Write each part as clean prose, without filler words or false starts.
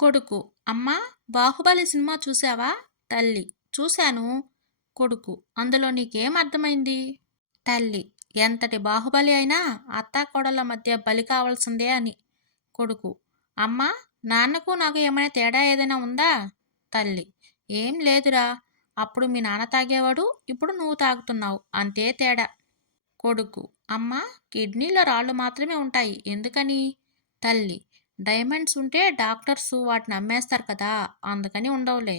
కొడుకు: అమ్మా, 'బాహుబలి' సినిమా చూసావా? తల్లి: చూశాను. కొడుకు: అందులో నీకేం అర్థమైంది? తల్లి: ఎంతటి బాహుబలి అయినా అత్తాకోడళ్ళ మధ్య బలి కావాల్సిందే అని. కొడుకు: అమ్మా, నాన్నకు నాకు ఏమైనా తేడా ఏదైనా ఉందా? తల్లి: ఏం లేదురా. అప్పుడు మీ నాన్న తాగేవాడు, ఇప్పుడు నువ్వు తాగుతున్నావు, అంతే తేడా. కొడుకు: అమ్మా, కిడ్నీలో రాళ్ళు మాత్రమే ఉంటాయి, ఎందుకని? తల్లి: డైమండ్స్ ఉంటే డాక్టర్స్ వాటిని అమ్మేస్తారు కదా, అందుకని ఉండవులే.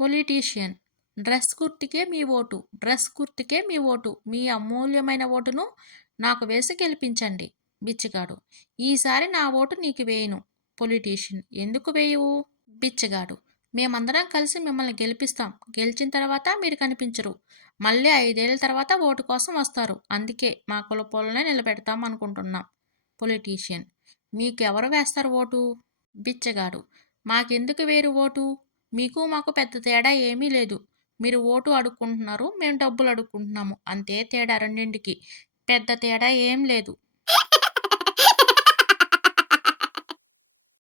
పొలిటీషియన్: డ్రెస్ గుర్తుకే మీ ఓటు, డ్రెస్ గుర్తుకే మీ ఓటు, మీ అమూల్యమైన ఓటును నాకు వేసి గెలిపించండి. బిచ్చగాడు: ఈసారి నా ఓటు నీకు వేయను. పొలిటీషియన్: ఎందుకు వేయవు? బిచ్చగాడు: మేమందరం కలిసి మిమ్మల్ని గెలిపిస్తాం, గెలిచిన తర్వాత మీరు కనిపించరు, మళ్ళీ 5 ఏళ్ల తర్వాత ఓటు కోసం వస్తారు, అందుకే మా కులపోలనే నిలబెడతాం అనుకుంటున్నాం. పొలిటీషియన్: మీకు ఎవరు వేస్తారు ఓటు? బిచ్చగాడు: మాకెందుకు వేరు ఓటు? మీకు మాకు పెద్ద తేడా ఏమీ లేదు. మీరు ఓటు అడుక్కుంటున్నారు, మేము డబ్బులు అడుక్కుంటున్నాము, అంతే తేడా రెండింటికి, పెద్ద తేడా ఏం లేదు.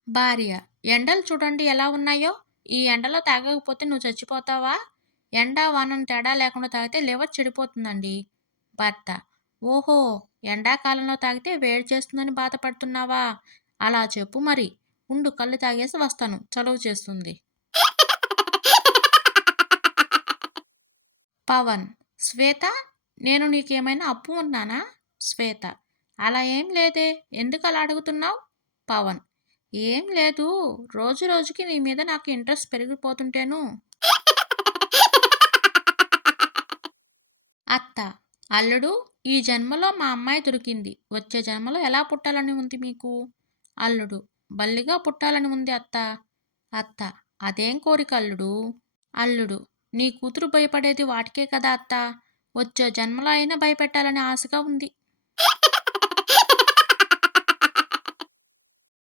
భార్య: ఎండలు చూడండి ఎలా ఉన్నాయో, ఈ ఎండలో తాగకపోతే నువ్వు చచ్చిపోతావా? ఎండా వానని తేడా లేకుండా తాగితే లివర్ చెడిపోతుందండి. భర్త: ఓహో, ఎండాకాలంలో తాగితే వేడి చేస్తుందని బాధపడుతున్నావా? అలా చెప్పు మరి. ఉండు, కళ్ళు తాగేసి వస్తాను, చలువ చేస్తుంది. పవన్: శ్వేత, నేను నీకేమైనా అప్పు ఉన్నానా? శ్వేత: అలా ఏం లేదే, ఎందుకు అలా అడుగుతున్నావు? పవన్: ఏం లేదు, రోజు రోజుకి నీ మీద నాకు ఇంట్రెస్ట్ పెరిగిపోతుంటేను. అత్త: అల్లుడు, ఈ జన్మలో మా అమ్మాయి దొరికింది, వచ్చే జన్మలో ఎలా పుట్టాలని ఉంది మీకు? అల్లుడు: బల్లిగా పుట్టాలని ఉంది అత్త. అత్త: అదేం కోరిక అల్లుడు? అల్లుడు: నీ కూతురు భయపడేది వాటికే కదా అత్త, వచ్చే జన్మలో అయినా భయపెట్టాలని ఆశగా ఉంది.